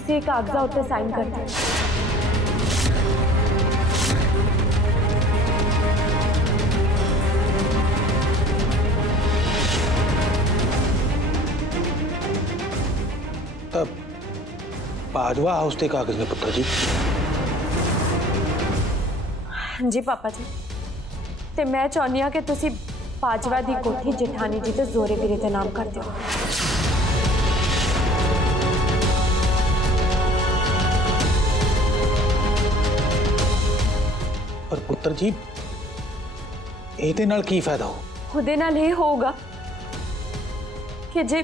तुसी एक कागज़ा उत्ते साइन कर दो। तब बाजवा हाउस के कागज ने पुत्र जी। जी पापा जी, ते मैं चाहनी हाँ कि तुसी बाजवा दी कोठी जेठानी जी ते जोरे वीरे दे नाम कर दियो। पर पुत्र जी ਇਹਦੇ ਨਾਲ ਕੀ फायदा हो? ਉਹਦੇ ਨਾਲ ਇਹ ਹੋਊਗਾ कि जे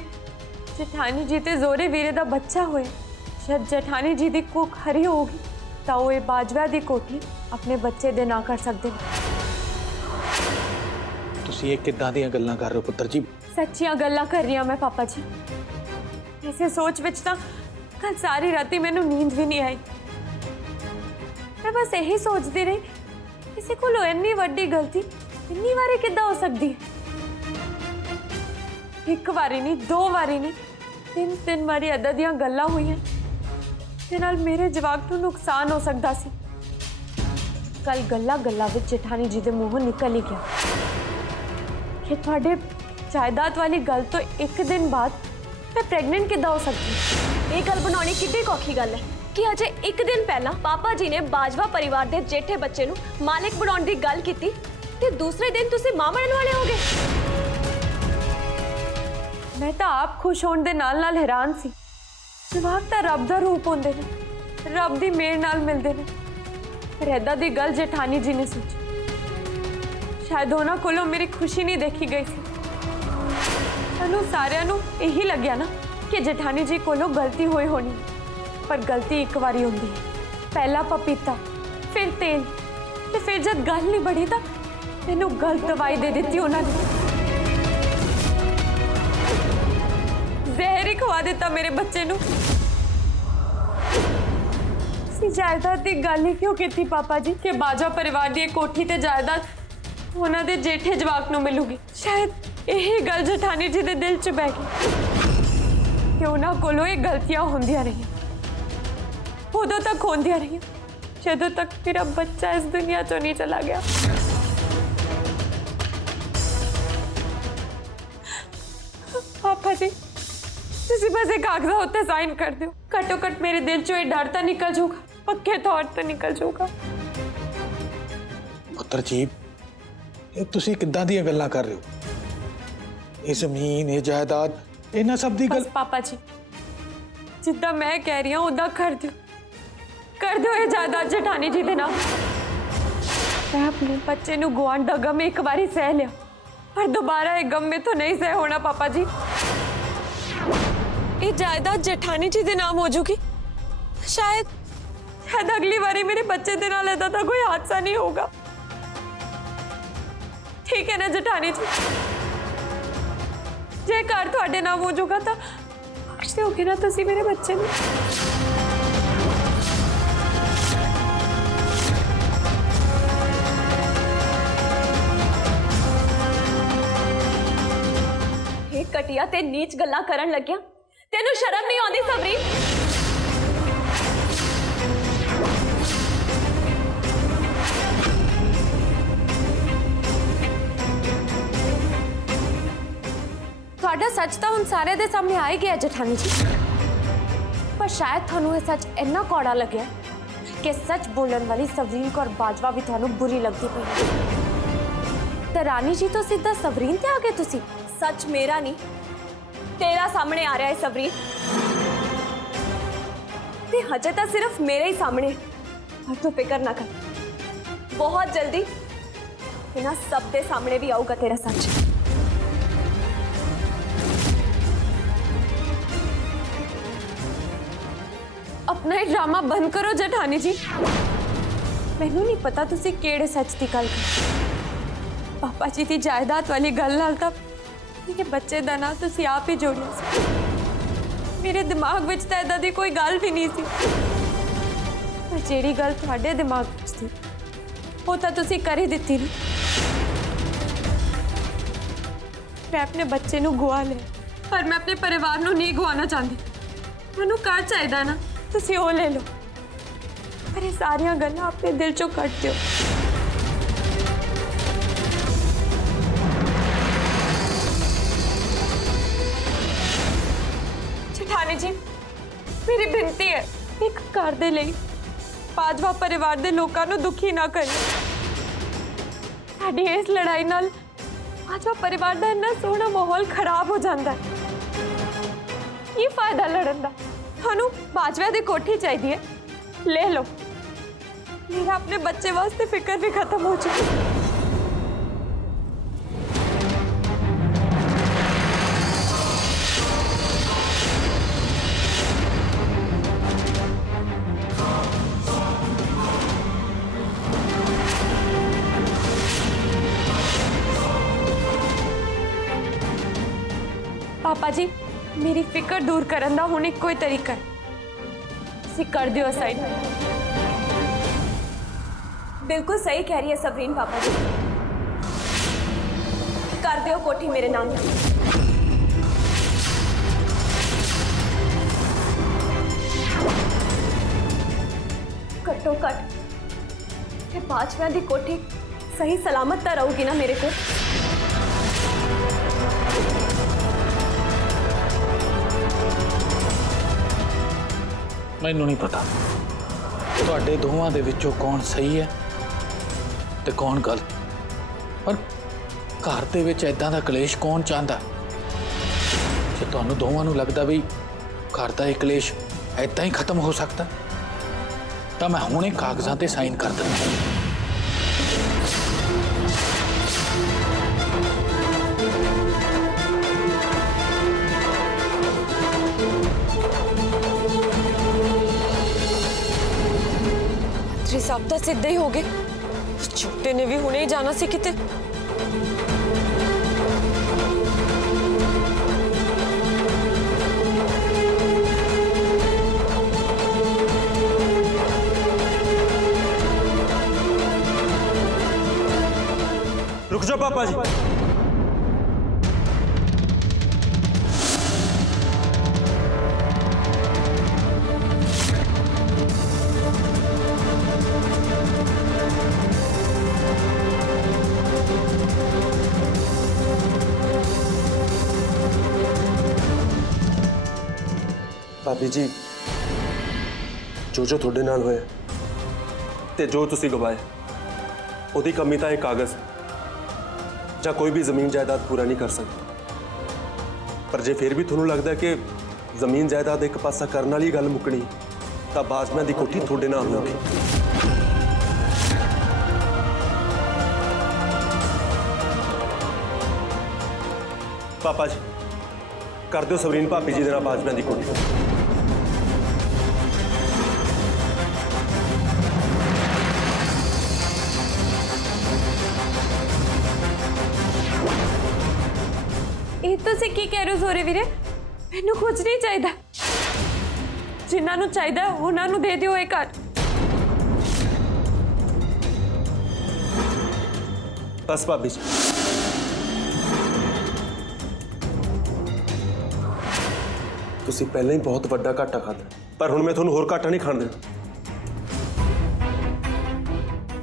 जेठानी जी ते जोरे वीरे दा बच्चा होए, जब जेठानी जी दी कुख हरी होगी तो वो बाजवा दी कोठी अपने बच्चे दे ना कर सकते। ਤੁਸੀਂ ਇਹ ਕਿੱਦਾਂ ਦੀਆਂ ਗੱਲਾਂ कर रहे हो पुत्र जी? सच्चियां गल्लां कर रही हूं मैं पापा जी। इसे सोच विच तां कल सारी राती मैनू नींद भी नहीं आई। मैं बस यही सोचती रही किसी को इन्नी वड्डी गलती इन्नी बारी किद्दां हो सकती है। एक बारी नहीं, दो बारी नहीं, तीन तीन बारी इदां दियां गल्लां हुईयां ते नाल मेरे जवाक नूं नुकसान हो सकता सी। कल गल्लां गल्लां विच जेठानी जी दे मूंहों निकल ही गया कि तुहाडे जायदाद वाली गल तो एक दिन बाद मैं प्रेगनेंट किद्दां हो सकती। ये गल बनानी कितनी औखी गल है कि अजे एक दिन पहला पापा जी ने बाजवा परिवार के जेठे बच्चे नूं मालिक बनाने की गल की ते दूसरे दिन तुसी मां बनने वाले हो गए। मैं तो आप खुश होने दे नाल नाल हैरान सी। जवाक तो रब दा रूप होंदे ने, रब दी मेहर नाल मिलदे ने। पर ऐदां दी गल जेठानी जी ने सोची, शायद उन्हां कोलों मेरी खुशी नहीं देखी गई सी। सानू सारियां नू यही लग्या ना कि जेठानी जी कोलों गलती हुई होनी, पर गलती एक बारी होंदी है। पहला पपीता, फिर तेल, ते फिर जब गल नहीं बढ़ी तो मैनू गलत दवाई दे दी उन्होंने। जहर ही खवा दिता मेरे बच्चे नू। जायदाद की गल ही क्यों की पापा जी कि बाजा परिवार की कोठी ते जायदाद उन्होंने जेठे जवाक नू मिलूगी। शायद यही गल जेठानी जी दे दिल च बह गई कि उन्होंने कोलों ये गलतियां होंदियां रही, उदों तक होंदियां रही जदों तक मेरा बच्चा इस दुनिया चों नहीं चला गया। पापा जी तुसी बस एक कागज़ा उत्ते साइन कर दो, घट्टो घट मेरे दिल चो ये डर तो निकल जाऊगा, पक्के तौर तो निकल जाऊगा। पुत्र जी ये तुसी किद्दां ਦੀਆਂ ਗੱਲਾਂ कर रहे हो? ये जमीन ये जायदाद इन्हां सब दी गल। बस पापा जी जिद्दां मैं कह रही हूं उदा कर दो ये जायदाद जेठानी जी दे नाम। मैं अपने बच्चे नू गुआंढ दा गम एक बारी सह लिया, पर दोबारा ये गम में तो नहीं सह होना पापा जी। ये जायदाद जेठानी जी दे नाम हो जाएगी। शायद अगली बारी मेरे बच्चे दे नाल ऐदा दा कोई हादसा नहीं होगा। ठीक है ना जेठानी जी? जे घर तुहाडे नाम हो जाऊगा तो खुश होगे ना तुसी मेरे बच्चे नू? ये कटिया ते नीच गल्लां करन लग्या, तेनू शर्म नहीं आउंदी सबरीन? तुहाडा सच तो हुण सारे दे सामने आ ही गया जेठानी जी, पर शायद थानू ये सच इन्ना कौड़ा लगे कि सच बोलन वाली सबरीन कौर बाजवा भी थानू बुरी लगती पई। ते रानी जी तो सीधा सबरीन ते आ गए तुसी। सच मेरा नहीं तेरा सामने आ रहा है सबरीन, ते हजे तो सिर्फ मेरे ही सामने। और तू फिक्र ना कर, बहुत जल्दी इन्हां सब दे सामने भी आऊगा तेरा सच। अपना ही ड्रामा बंद करो जेठानी जी। मैनू नहीं पता तुसी केड़े सच की गल कर। पापा जी की जायदाद वाली गल नाल तां मेरे बच्चे दा नाम तुसी आप ही जोड़िया सी। मेरे दिमाग विच तां इदां दी कोई गल भी नहीं सी, पर जेड़ी गल तुहाडे दिमाग विच थी वो तां तुसी कर ही दित्ती ना। मैं अपने बच्चे नू गुआ लिया, पर मैं अपने परिवार नू नहीं गुआना चाहती। मैनू घर चाहिदा ना, ਤੁਸੀਂ ਉਹ ਲੈ ਲਓ, ਪਰ ਇਹ ਸਾਰੀਆਂ ਗੱਲਾਂ ਆਪਣੇ ਦਿਲ ਚੋਂ ਕੱਢ ਦਿਓ। ਜਠਾਣੀ ਜੀ, ਮੇਰੀ ਬੇਨਤੀ ਹੈ, ਇੱਕ ਘਰ ਦੇ ਲਈ ਬਾਜਵਾ ਪਰਿਵਾਰ ਦੇ ਲੋਕਾਂ ਨੂੰ ਦੁਖੀ ਨਾ ਕਰਿਓ। ਸਾਡੀ ਇਸ ਲੜਾਈ ਨਾਲ ਬਾਜਵਾ ਪਰਿਵਾਰ ਦਾ ਇੰਨਾ ਸੋਹਣਾ ਮਾਹੌਲ ਖਰਾਬ ਹੋ ਜਾਂਦਾ ਹੈ। ਕੀ ਫਾਇਦਾ ਲੜਨ ਦਾ? ਤੁਹਾਨੂੰ ਬਾਜਵਾ ਦੀ ਕੋਠੀ ਚਾਹੀਦੀ ਹੈ, ਲੈ ਲਓ। ਮੇਰਾ ਆਪਣੇ ਬੱਚੇ ਵਾਸਤੇ ਫਿਕਰ ਵੀ ਖਤਮ ਹੋ ਚੁੱਕੀ ਹੈ। पापा जी, मेरी फिक्र दूर करन दा हुण इक्को ही तरीका है, तुसीं कर दिओ साइड। बिल्कुल सही कह रही है सबरीन पापा जी, कर दियो कोठी मेरे नाम। घट्टो घट ये बाजवा दी कोठी सही सलामत तो रहूगी ना मेरे को। ਮੈਨੂੰ ਨਹੀਂ ਪਤਾ ਤੁਹਾਡੇ ਦੋਵਾਂ ਦੇ ਵਿੱਚੋਂ ਕੌਣ ਸਹੀ ਹੈ ਤੇ ਕੌਣ ਗਲਤ, ਪਰ ਘਰ ਦੇ ਵਿੱਚ ਇਦਾਂ ਦਾ ਕਲੇਸ਼ ਕੌਣ ਚਾਹੁੰਦਾ? ਜੇ ਤੁਹਾਨੂੰ ਦੋਵਾਂ ਨੂੰ ਲੱਗਦਾ ਵੀ ਘਰ ਦਾ ਇਹ ਕਲੇਸ਼ ਇਦਾਂ ਹੀ ਖਤਮ ਹੋ ਸਕਦਾ, ਤਾਂ ਮੈਂ ਹੁਣੇ ਕਾਗਜ਼ਾਂ ਤੇ ਸਾਈਨ ਕਰ ਦਿੰਦਾ। साहब तो सीधे ही हो गए, छोटे ने भी हुणे ही जाना सी किते। रुक जाओ पापा जी। भाभी जी, जो थोड़े नाल होया ते जो तुसी गवाया, ओदी कमी तो एक कागज या कोई भी जमीन जायदाद पूरा नहीं कर सकता। पर जे फिर भी थोनू लगता है कि जमीन जायदाद एक पासा करने वाली गल मुकनी, तो बाजवा दी कोठी थोड़े नाल होगी। पापा जी, कर दो सबरीन भाभी जी दे नाल बाजवा दी कोठी। ਤੁਸੀਂ ਕੀ ਕਹਿ ਰਹੇ ਹੋ ਜ਼ੋਰੇ ਵੀਰੇ? ਮੈਨੂੰ ਕੁਝ ਨਹੀਂ ਚਾਹੀਦਾ, ਜਿਨ੍ਹਾਂ ਨੂੰ ਚਾਹੀਦਾ ਉਹਨਾਂ ਨੂੰ ਦੇ ਦਿਓ ਇਹ ਘਰ। बस भाभी जी, तुसी पहले ही बहुत वड्डा घाटा खादा, पर हुण मैं तुहानूं होर घाटा नहीं खाण देना।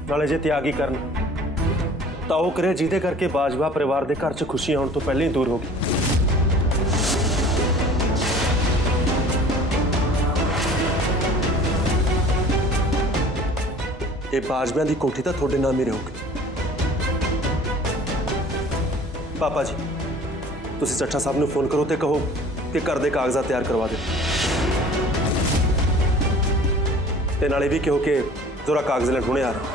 नाले जे त्यागी करन तो वो करे जिहदे करके बाजवा परिवार के घर च खुशियां आउण तो पहले ही दूर हो गई। ये बाजवा की कोठी तो थोड़े नाम ही रहोगी। पापा जी, तुसी चट्ठा साहब नूं फोन करो तो कहो कि घर के कागजात तैयार करवा दे, ते नाले भी कहो कि जरा कागज लैण हुणे आ रहा।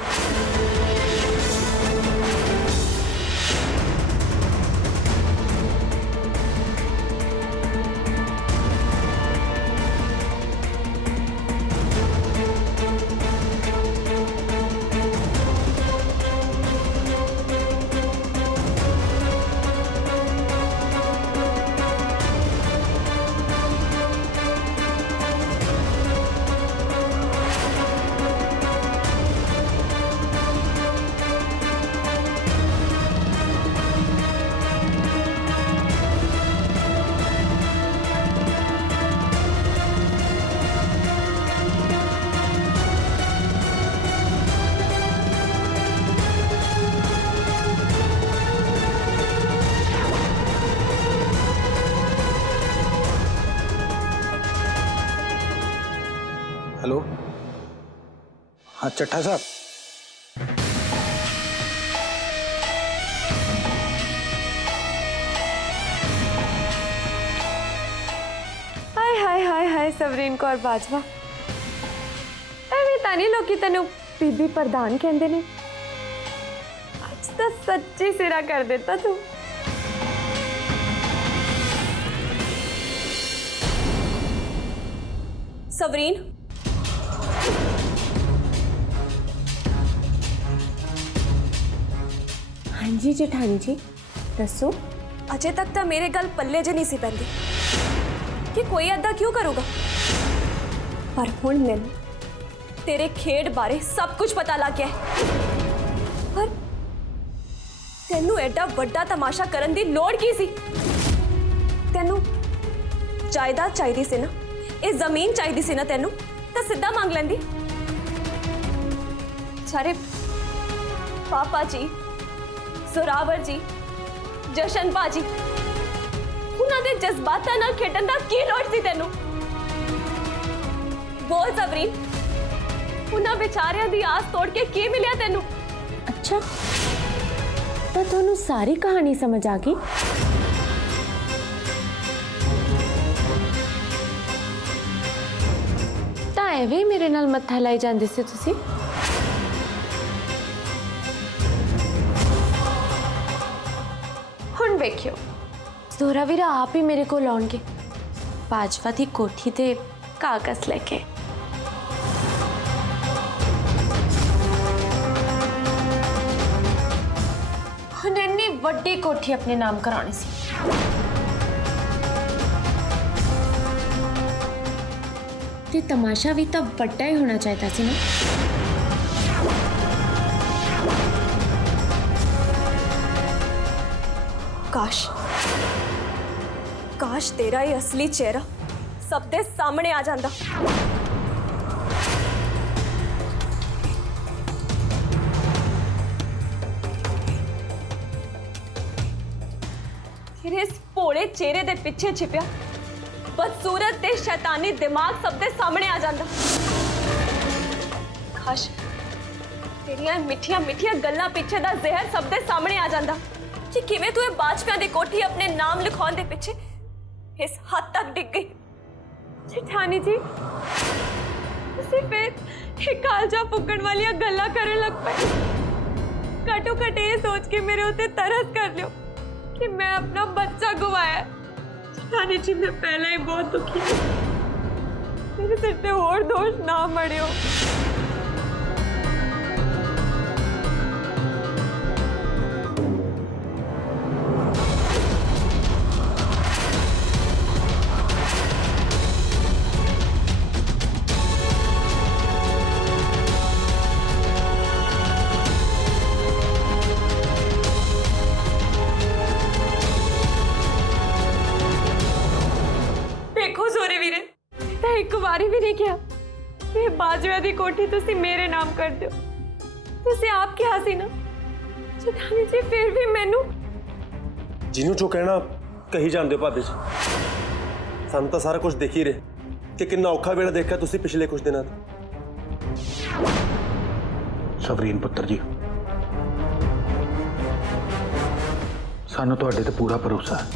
हेलो, हाँ चट्टा साहब। हाय हाय हाय हाय सवरीन कौर बाजवा, ਐਵੇਂ ਤਾਂ ਨਹੀਂ ਲੋਕੀ ਤੈਨੂੰ ਬੀਬੀ ਪ੍ਰਧਾਨ ਕਹਿੰਦੇ ਨੇ। ਅੱਜ ਤਾਂ ਸੱਚੀ ਸਿਰਾ ਕਰ ਦਿੱਤਾ ਤੂੰ। ਸਵਰੀਨ, ਹਾਂਜੀ ਜਠਾਣੀ ਜੀ ਦੱਸੋ। ਅਜੇ ਤੱਕ ਤਾਂ ਮੇਰੇ ਗੱਲ ਪੱਲੇ 'ਚ ਨਹੀਂ ਸੀ ਪੈਂਦੀ ਕਿ ਕੋਈ ਏਦਾਂ ਕਿਉਂ ਕਰੂਗਾ, ਪਰ ਹੁਣ ਮੈਨੂੰ ਤੇਰੇ ਖੇਡ ਬਾਰੇ ਸਭ ਕੁਝ ਪਤਾ ਲੱਗ ਗਿਆ ਹੈ। ਪਰ ਤੈਨੂੰ ਐਡਾ ਵੱਡਾ ਤਮਾਸ਼ਾ ਕਰਨ ਦੀ ਲੋੜ ਕੀ ਸੀ? ਤੈਨੂੰ ਜਾਇਦਾਦ ਚਾਹੀਦੀ ਸੀ ਨਾ, ਇਹ ਜ਼ਮੀਨ ਚਾਹੀਦੀ ਸੀ ਨਾ ਤੈਨੂੰ, ਤਾਂ ਸਿੱਧਾ ਮੰਗ ਲੈਂਦੀ। ਸਾਰੇ ਪਾਪਾ ਜੀ, ਜ਼ੋਰਾਵਰ ਜੀ, ਜਸ਼ਨ ਬਾਜੀ, ਉਹਨਾਂ ਦੇ ਜਜ਼ਬਾਤਾਂ ਨਾਲ ਖੇਡਣ ਦਾ ਕੀ ਲੋੜ ਸੀ ਤੈਨੂੰ? ਬੋਲ ਸਵਰੀਨ, ਉਹਨਾਂ ਵਿਚਾਰਿਆਂ ਦੀ ਆਸ ਤੋੜ ਕੇ ਕੀ ਮਿਲਿਆ ਤੈਨੂੰ? ਅੱਛਾ ਤਾਂ ਤੁਹਾਨੂੰ ਸਾਰੀ ਕਹਾਣੀ ਸਮਝ ਆ ਗਈ। ਤਾਂ ਐਵੇਂ ਮੇਰੇ ਨਾਲ ਮੱਥਾ ਲਾਈ ਜਾਂਦੇ ਸੀ ਤੁਸੀਂ। ਹੁਣ ਵੇਖਿਓ, ਜ਼ੋਰਾਵੀਰ ਆਪ ਹੀ ਮੇਰੇ ਕੋਲ ਆਉਣਗੇ ਬਾਜਵਾ ਦੀ ਕੋਠੀ ਤੇ ਕਾਗਜ਼ ਲੈ ਕੇ। ਹੁਣ ਇੰਨੀ ਵੱਡੀ ਕੋਠੀ ਆਪਣੇ ਨਾਮ ਕਰਾਉਣੀ ਸੀ। ਤੇ ਤਮਾਸ਼ਾ ਵੀ ਤਾਂ ਵੱਡਾ ਹੀ ਹੋਣਾ ਚਾਹੀਦਾ ਸੀ ਨਾ। ਕਾਸ਼ ਕਾਸ਼ ਤੇਰਾ ਇਹ ਅਸਲੀ ਚਿਹਰਾ ਸਭ ਦੇ ਸਾਹਮਣੇ ਆ ਜਾਂਦਾ। ਤੇਰੇ ਇਸ ਭੋਲੇ ਚਿਹਰੇ ਦੇ ਪਿੱਛੇ ਛਿਪਿਆ ਬਦਸੂਰਤ ਤੇ ਸ਼ੈਤਾਨੀ ਦਿਮਾਗ ਸਭ ਦੇ ਸਾਹਮਣੇ ਆ ਜਾਂਦਾ। ਕਾਸ਼ ਤੇਰੀਆਂ ਮਿੱਠੀਆਂ ਮਿੱਠੀਆਂ ਗੱਲਾਂ ਪਿੱਛੇ ਦਾ ਜ਼ਹਿਰ ਸਭ ਦੇ ਸਾਹਮਣੇ ਆ ਜਾਂਦਾ ਕਿ ਕਿਵੇਂ ਤੂੰ ਇਹ ਬਾਜਪਿਆਂ ਦੀ ਕੋਠੀ ਆਪਣੇ ਨਾਮ ਲਿਖਾਉਣ ਦੇ ਪਿੱਛੇ ਇਸ ਹੱਦ ਤੱਕ ਡਿੱਗ ਗਈ। ਜਠਾਣੀ ਜੀ ਤੁਸੀਂ ਫਿਰ ਇਹ ਕਾਲਜਾ ਫੁੱਕਣ ਵਾਲੀਆਂ ਗੱਲਾਂ ਕਰਨ ਲੱਗ ਪਏ। ਘੱਟੋ ਘੱਟ ਇਹ ਸੋਚ ਕੇ ਮੇਰੇ ਉੱਤੇ ਤਰਸ ਕਰ ਲਿਓ ਕਿ ਮੈਂ ਆਪਣਾ ਬੱਚਾ ਗਵਾਇਆ। ਜਠਾਣੀ ਜੀ ਮੈਂ ਪਹਿਲਾਂ ਹੀ ਬਹੁਤ ਦੁਖੀ ਹਾਂ, ਮੇਰੇ ਸਿਰ ਤੇ ਹੋਰ ਦੋਸ਼ ਨਾ ਮੜਿਓ। ਇੱਕ ਵਾਰੀ ਵੀ ਨਹੀਂ ਕਿਹਾ ਇਹ ਬਾਜਵਾ ਦੀ ਕੋਠੀ ਤੁਸੀਂ ਮੇਰੇ ਨਾਮ ਕਰ ਦਿਓ। ਤੁਸੀਂ ਆਪ ਕਿਹਾ ਸੀ ਨਾ ਜਠਾਣੀ ਜੀ, ਫਿਰ ਵੀ ਮੈਨੂੰ ਜਿਹਨੂੰ ਜੋ ਕਹਿਣਾ ਕਹੀ ਜਾਂਦੇ ਹੋ ਭਾਬੀ ਜੀ। ਸਾਨੂੰ ਤਾਂ ਸਾਰਾ ਕੁਝ ਦੇਖ ਹੀ ਰਹੇ ਕਿ ਕਿੰਨਾ ਔਖਾ ਵੇਲਾ ਦੇਖਿਆ ਤੁਸੀਂ ਪਿਛਲੇ ਕੁਝ ਦਿਨਾਂ ਤੋਂ। ਸਵਰੀਨ ਪੁੱਤਰ ਜੀ, ਸਾਨੂੰ ਤੁਹਾਡੇ ਤੇ ਪੂਰਾ ਭਰੋਸਾ ਹੈ।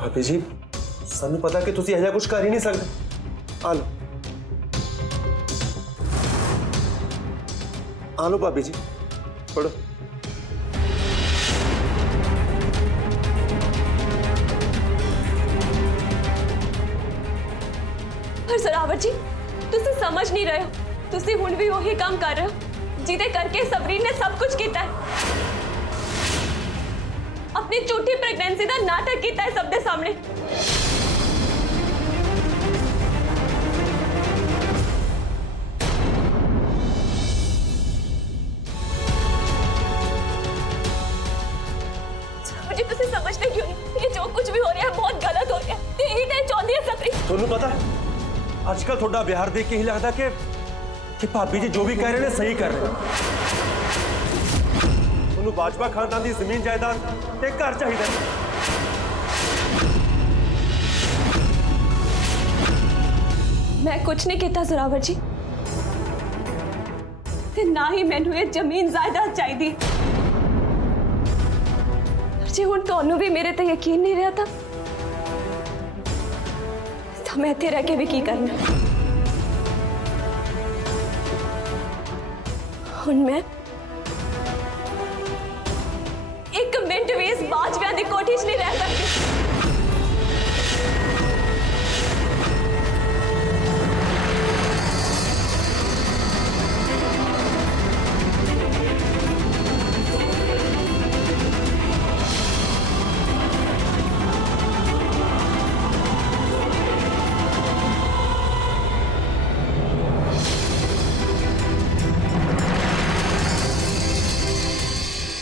ਭਾਬੀ ਜੀ ਸਾਨੂੰ ਪਤਾ ਕਿ ਤੁਸੀਂ ਅਜਿਹਾ ਕੁਝ ਕਰ ਹੀ ਨਹੀਂ ਸਕਦੇ। ਆ ਲਓ ਆ ਲਓ ਭਾਬੀ ਜੀ, ਪੜੋ। ਪਰ ਜ਼ੋਰਾਵਰ ਜੀ ਤੁਸੀਂ ਸਮਝ ਨਹੀਂ ਰਹੇ ਹੋ, ਤੁਸੀਂ ਹੁਣ ਵੀ ਉਹੀ ਕੰਮ ਕਰ ਰਹੇ ਹੋ ਜਿਹਦੇ ਕਰਕੇ ਸਵਰੀਨ ਨੇ ਸਭ ਕੁਝ ਕੀਤਾ ਹੈ। अपनी झूठी प्रेगनेंसी का नाटक किया है सबके सामने। मुझे तुझे समझते क्यों नहीं? ये जो कुछ भी हो रहा है बहुत गलत हो रहा है। यही तो चाहती है सवरीन। ਤੁਹਾਨੂੰ ਪਤਾ आजकल थोड़ा बिहार देख के ही लगता कि भाभी जी जो भी कह रहे हैं सही कर रहे हैं। ਤੁਹਾਨੂੰ ਬਾਜਵਾ ਖਾਨਦਾਨ ਦੀ ਜ਼ਮੀਨ ਜਾਇਦਾਦ ਤੇ ਘਰ ਚਾਹੀਦਾ। मैं कुछ नहीं किया जोरावर जी, ते ना ही मैनू ये जमीन जायदाद चाहिए। जी हुण तुहानू भी मेरे ते यकीन नहीं रहा था तो मैं इत्थे रह के भी की करना। हुण मैं एक मिनट भी इस बाजविया दी कोठी च नहीं रह सकती।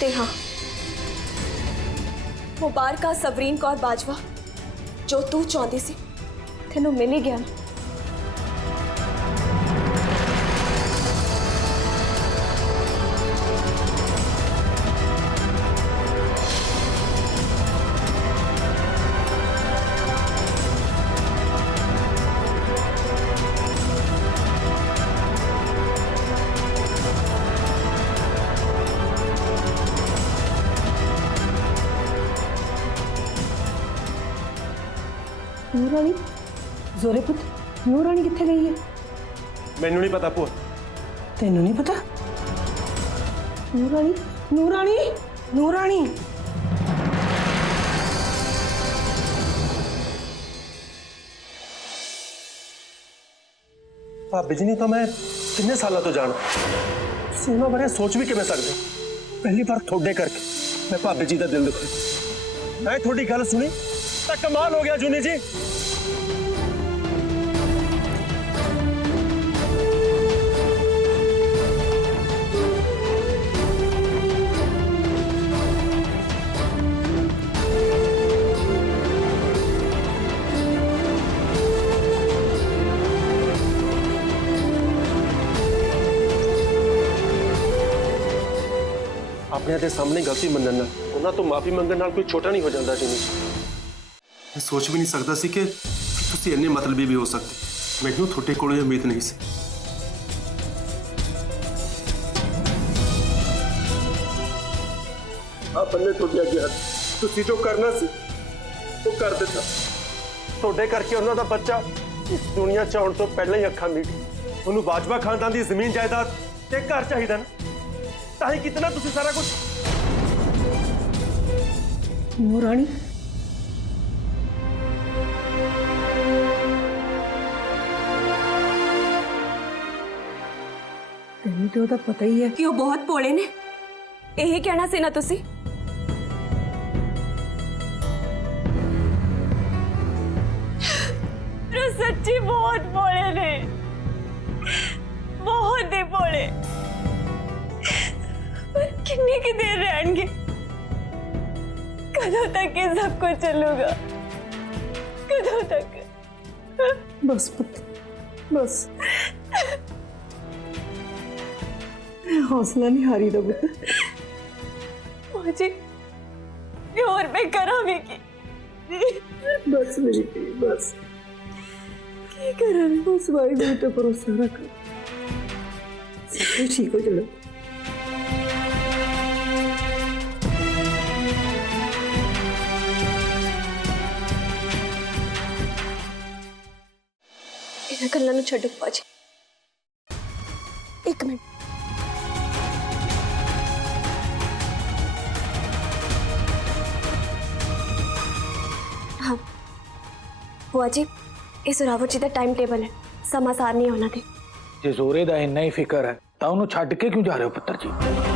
ते हाँ, मुबारका सबरीन कौर बाजवा, जो तू चाहती सी तेनों मिल ही गया ना। नूरानी, जोरे पुत, नूरानी कित्थे गई है? मैनू नहीं पता भूआ। तेनू नहीं पता? नूरानी, नूरानी, नूरानी। भाभी जी नहीं तो मैं किन्ने सालों तो जाना सीमा बारे सोच भी किवें सकदे। पहली बार थोड़े करके मैं भाभी जी का दिल दुखा। मैं थोड़ी गल सुनी तो कमाल हो गया जूनी जी। अपने दे सामने गलती मनन नाल उन्हां तो माफी मंगण नाल कोई छोटा नहीं हो जाता जूनी जी। मैं सोच भी नहीं सकता सी कि तुसीं इन्ने मतलबी भी हो सकते। मैनू थोड़े कोलों उम्मीद नहीं सी। बन्ने थोड़े अगे हथ तुसीं जो करना सी वो कर दिता। थोड़े करके उन्हां दा बच्चा इस दुनिया च आउण तो पहले ही अखां मीट उन्होंने बाजवा खानदान की जमीन जायदाद ते घर चाहिए ना, ताही कितना तुसीं सारा कुछ। नूरानी, तेनू तो ओहदा पता ही है कि वो बहुत भोले ने। यही कहना सी ना तुसी? सच्ची बहुत भोले ने, बहुत ही भोले। पर कितनी की देर रहेंगे? कदों तक ये सब कुछ चलूगा? कदों तक? बस पुत, बस हौसला नहीं हारी दा पुत। मुझे और मैं करा भी की। बस मेरी धी, बस की करा बस भाई बेटे भरोसा रख, सब कुछ ठीक हो जाएगा। इन्हां गल्लां नूं छड्डो पाजी, एक मिनट। हाँ बुआ जी, ये जोरावर जी का टाइम टेबल है, समासार नहीं होना थे। जे जोरे दा इन्ना ही फिकर है तो उन्होंने छड्ड के क्यों जा रहे हो पुत्र जी?